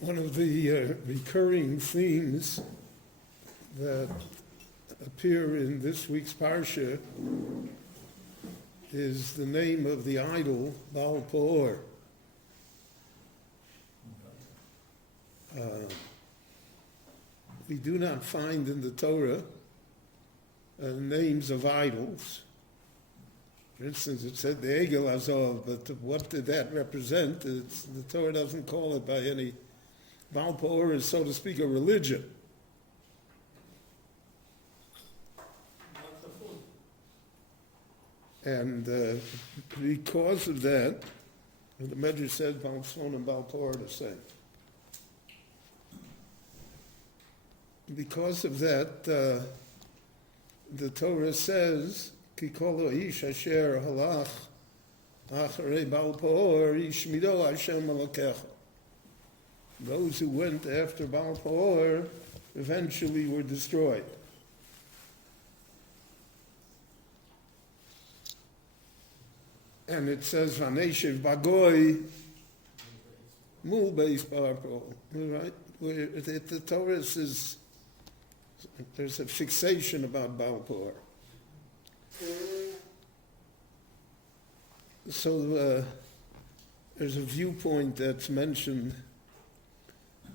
One of the recurring themes that appear in this week's Parsha is the name of the idol, Baal-peor. We do not find in the Torah names of idols. For instance, it said the Egel Azov, but what did that represent? The Torah doesn't call it by any. Baal-peor is, so to speak, a religion. And because of that, the Medrash said Vaeschanan and Baal-peor are the same. Because of that, the Torah says, Ki kol ish asher halach acharei Baal-peor yishmido Hashem Elokecha. Those who went after Baal-peor eventually were destroyed. And it says, Vaneshev Bagoy Mul Beis Baal-peor. Right? The Torah says there's a fixation about Baal-peor. So there's a viewpoint that's mentioned.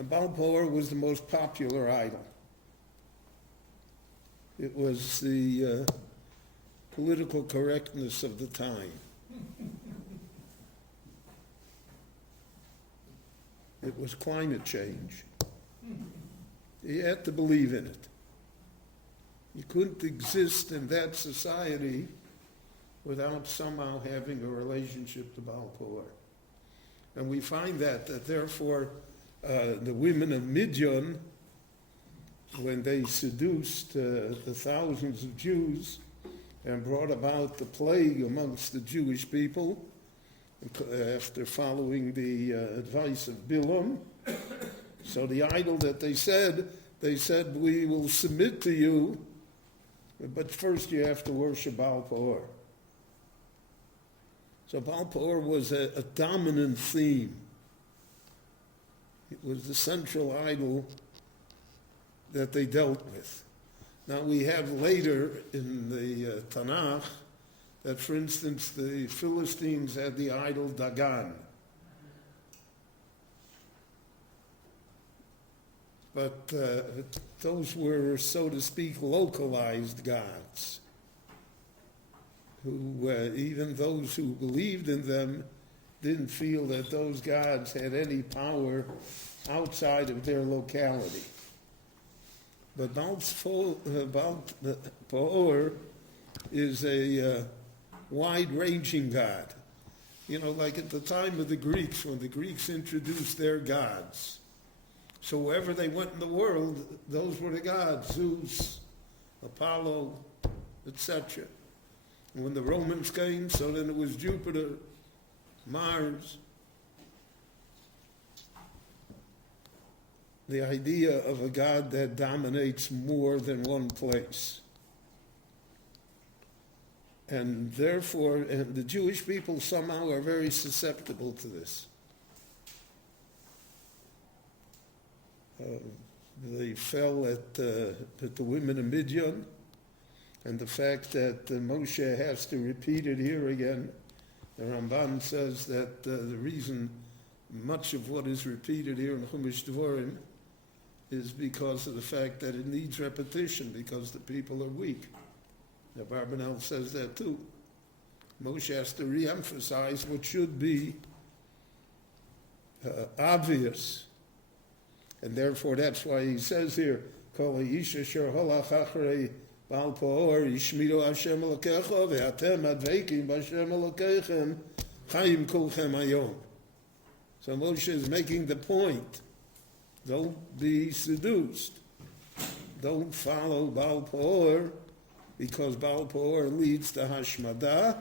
Baal-peor was the most popular idol. It was the political correctness of the time. It was climate change. You had to believe in it. You couldn't exist in that society without somehow having a relationship to Baal-peor. And we find that therefore the women of Midian, when they seduced the thousands of Jews and brought about the plague amongst the Jewish people, after following the advice of Bilam, so the idol that they said, we will submit to you, but first you have to worship Baal-peor. So Baal-peor was a dominant theme. It was the central idol that they dealt with. Now we have later in the Tanakh that, for instance, the Philistines had the idol Dagan. But those were, so to speak, localized gods, who even those who believed in them didn't feel that those gods had any power outside of their locality. But Baal-peor is a wide-ranging God. You know, like at the time of the Greeks, when the Greeks introduced their gods. So wherever they went in the world, those were the gods, Zeus, Apollo, etc. And when the Romans came, so then it was Jupiter, Mars. The idea of a God that dominates more than one place. And therefore, the Jewish people somehow are very susceptible to this. They fell at the women of Midian, and the fact that Moshe has to repeat it here again. The Ramban says that the reason much of what is repeated here in Chumash Dvorim is because of the fact that it needs repetition, because the people are weak. The Barbanel says that too. Moshe has to re-emphasize what should be obvious. And therefore that's why he says here, Kol ha'ish asher halach acharei Baal-peor yishmido Hashem Elokecha ve'atem adveikim b'Hashem Elokechem chayim kulchem hayom. So Moshe is making the point. Don't be seduced. Don't follow Baal-peor, because Baal-peor leads to Hashmadah.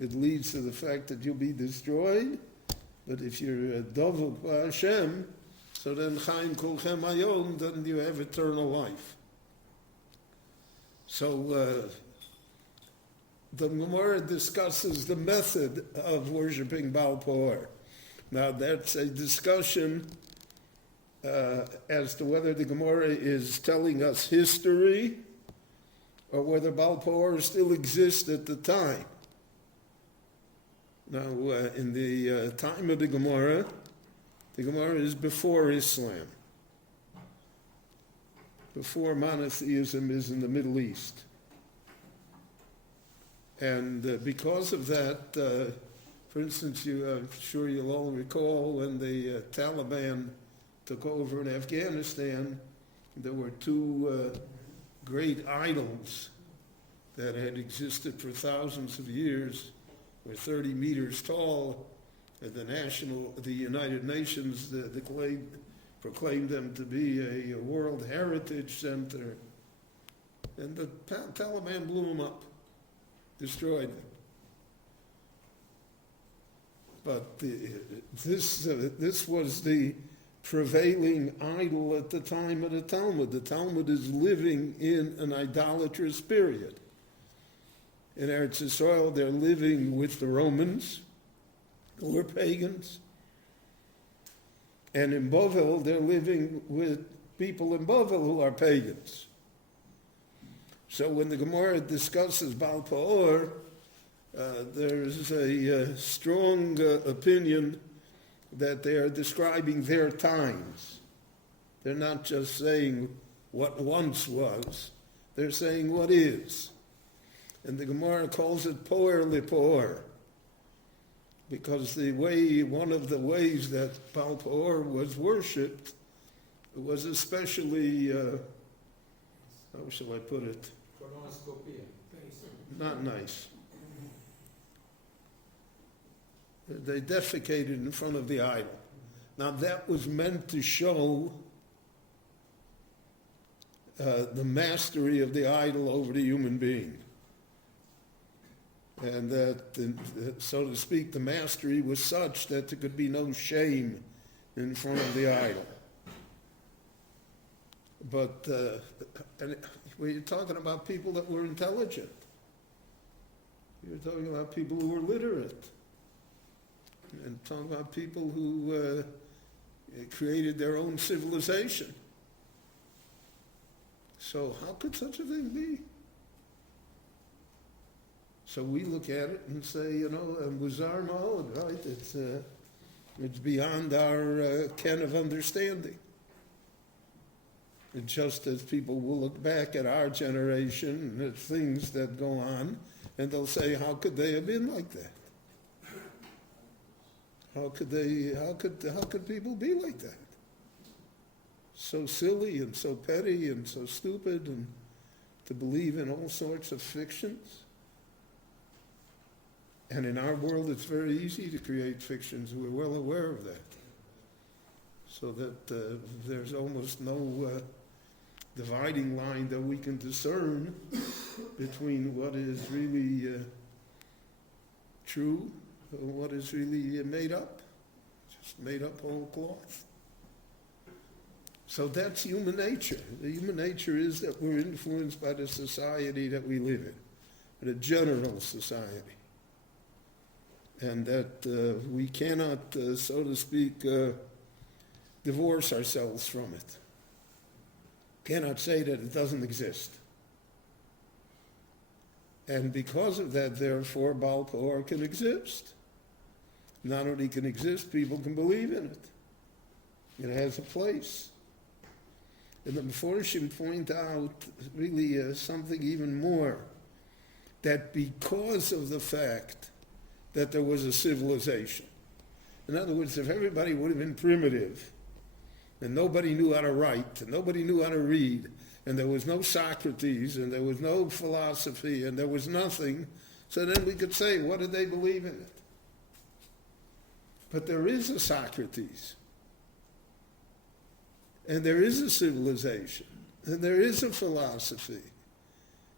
It leads to the fact that you'll be destroyed. But if you're a dovuk b'Hashem, so then Chaim Kulchem Hayom, then you have eternal life. So the Gemara discusses the method of worshiping Baal-peor. Now that's a discussion as to whether the Gemara is telling us history or whether Baal Peor still exists at the time. Now, in the time of the Gemara is before Islam, before monotheism is in the Middle East. And because of that, for instance, I'm sure you'll all recall when the Taliban took over in Afghanistan, there were two great idols that had existed for thousands of years, were 30 meters tall, and the United Nations proclaimed them to be a World Heritage Center. And the Taliban blew them up, destroyed them. But this was the prevailing idol at the time of the Talmud. The Talmud is living in an idolatrous period. In Eretz Yisrael, they're living with the Romans, who were pagans. And in Bavel, they're living with people in Bavel who are pagans. So when the Gemara discusses Baal Peor, there's a strong opinion that they are describing their times. They're not just saying what once was, they're saying what is. And the Gemara calls it peor lepeor, because one of the ways that Baal Peor was worshipped was especially, how shall I put it? Not nice. They defecated in front of the idol. Now that was meant to show the mastery of the idol over the human being. And that, so to speak, the mastery was such that there could be no shame in front of the idol. But we're talking about people that were intelligent. You're talking about people who were literate. And talking about people who created their own civilization. So how could such a thing be? So we look at it and say, Muzar Ma'od, right? It's beyond our ken of understanding. And just as people will look back at our generation and at things that go on, and they'll say, how could they have been like that? How could people be like that? So silly and so petty and so stupid, and to believe in all sorts of fictions. And in our world, it's very easy to create fictions. We're well aware of that. So that there's almost no dividing line that we can discern between what is really true and what is really made up. Just made up whole cloth. So that's human nature. The human nature is that we're influenced by the society that we live in, a general society. And that we cannot, so to speak, divorce ourselves from it. Cannot say that it doesn't exist. And because of that, therefore, Baal Peor can exist. Not only can exist, people can believe in it. It has a place. And the Meforshim point out really something even more, that because of the fact that there was a civilization. In other words, if everybody would have been primitive, and nobody knew how to write, and nobody knew how to read, and there was no Socrates, and there was no philosophy, and there was nothing, so then we could say, what did they believe in it? But there is a Socrates, and there is a civilization, and there is a philosophy,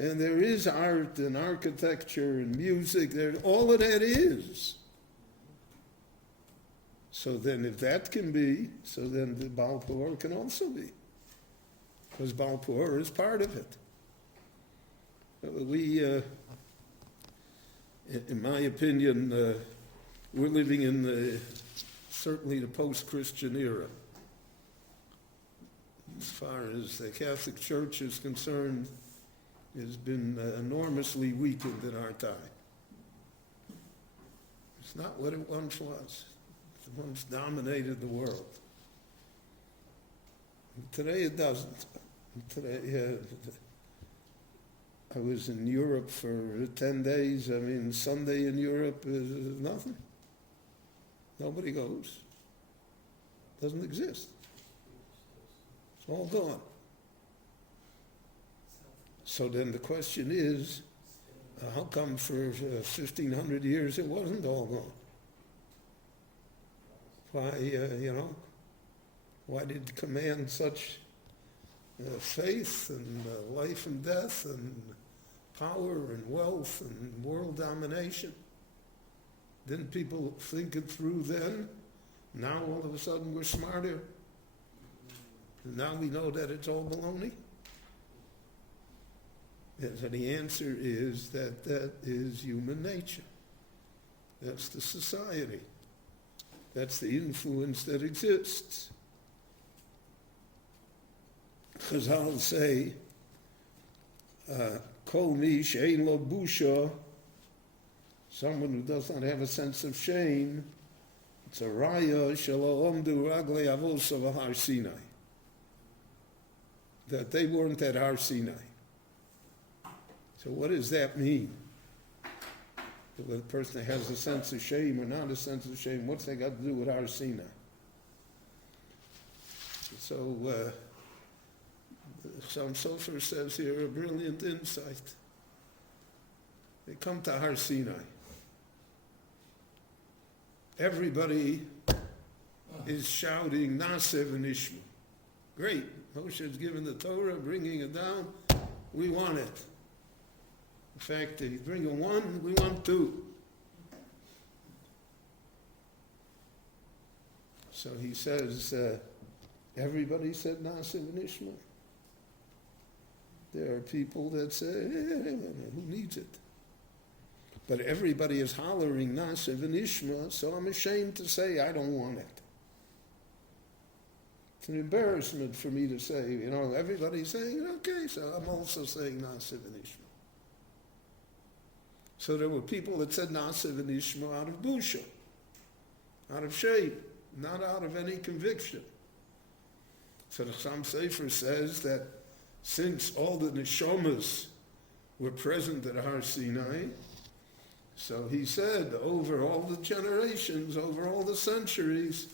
and there is art and architecture and music. All of that is. So then if that can be, so then the Baal Peor can also be. Because Baal Peor is part of it. We, in my opinion, we're living in certainly the post-Christian era. as far as the Catholic Church is concerned, has been enormously weakened in our time. It's not what it once was. It once dominated the world. Today it doesn't. Today, I was in Europe for 10 days. I mean, Sunday in Europe is nothing. Nobody goes. Doesn't exist. It's all gone. So then the question is, how come for 1,500 years it wasn't all gone? Why, why did it command such faith and life and death and power and wealth and world domination? Didn't people think it through then? Now all of a sudden we're smarter. And now we know that it's all baloney? And so the answer is that is human nature. That's the society. That's the influence that exists. Chazal say, Kol mi she'ein lo busha, someone who does not have a sense of shame, it's a raya shelo omdu raglei avosav Har Sinai. That they weren't at Har Sinai. So what does that mean? Whether the person has a sense of shame or not a sense of shame, what's that got to do with Har Sinai? So some Sofer says here a brilliant insight. They come to Har Sinai. Everybody is shouting Nasev v'nishma. Great, Moshe has given the Torah, bringing it down. We want it. In fact, he's bringing one, we want two. So he says, everybody said Nasev v'nishma. There are people that say, who needs it? But everybody is hollering Nasev v'nishma, so I'm ashamed to say I don't want it. It's an embarrassment for me to say, everybody's saying, okay, so I'm also saying Nasev v'nishma. So there were people that said Nasev v'nishma out of busha, out of shame, not out of any conviction. So the Chassam Sofer says that since all the neshamas were present at Har Sinai, so he said over all the generations, over all the centuries,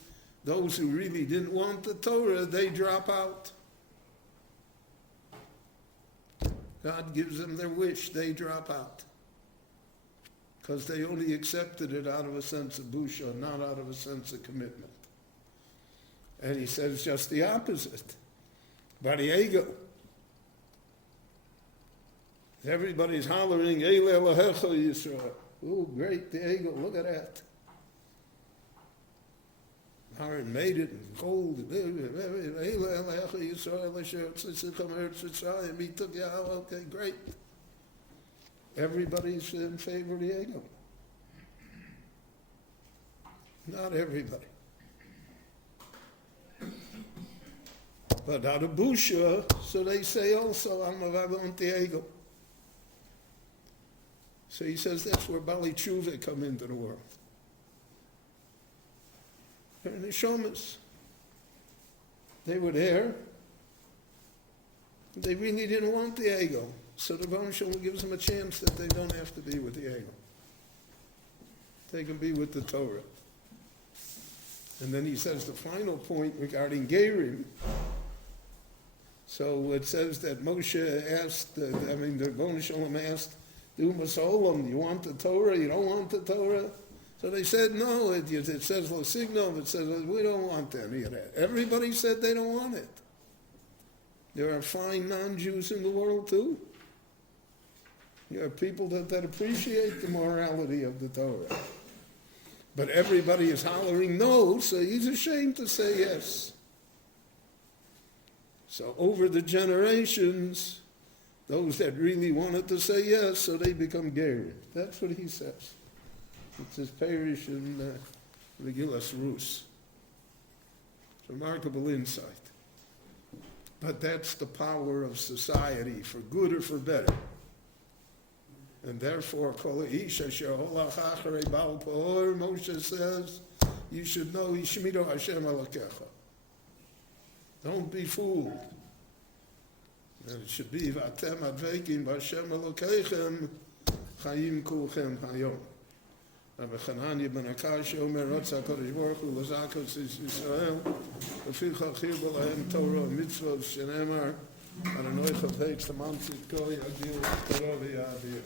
those who really didn't want the Torah, they drop out. God gives them their wish, they drop out. Because they only accepted it out of a sense of busha, not out of a sense of commitment. And he says just the opposite. By the ego. Everybody's hollering, Eile Elohecha Yisrael. Oh, great, the ego, look at that. Aaron made it in gold. Eile Elohecha Yisrael, Asher Tzitzicham Eretz Mitzrayim. He took you out, okay, great. Everybody's in favor of the ego. Not everybody. But out of busha, so they say also, I'm want the ego. So he says that's where Bali Tshuva come into the world. They're in the Shomas. They were there. They really didn't want the ego. So the Baal Shem gives them a chance that they don't have to be with the ego. They can be with the Torah. And then he says the final point regarding Gerim. So it says that Moshe asked, the Baal Shem asked, do you want the Torah? You don't want the Torah? So they said, no, it says Lo Signov, it says, we don't want any of that. Everybody said they don't want it. There are fine non-Jews in the world too. There are people that appreciate the morality of the Torah. But everybody is hollering no, so he's ashamed to say yes. So over the generations, those that really wanted to say yes, so they become Gerim. That's what he says. It's his parish in Megillas Rus. It's remarkable insight. But that's the power of society, for good or for better. And therefore, Kol Isha Sheholach Acharei Baal Peor, Moshe says, you should know Yishmiru Hashem Elokecha. Don't be fooled. And it should be Vatem Advekim B'Hashem Elokechem Chayim Kulchem Hayom. Vaeschanan ben Akash Omer Rotza Kodesh Baruch Hu L'Zakos Yisrael V'ficha Chirbo Lahem Torah Mitzvot Shenemar Adonai Chavei Tzamam Tzidko Yagil Torah V'Yadir.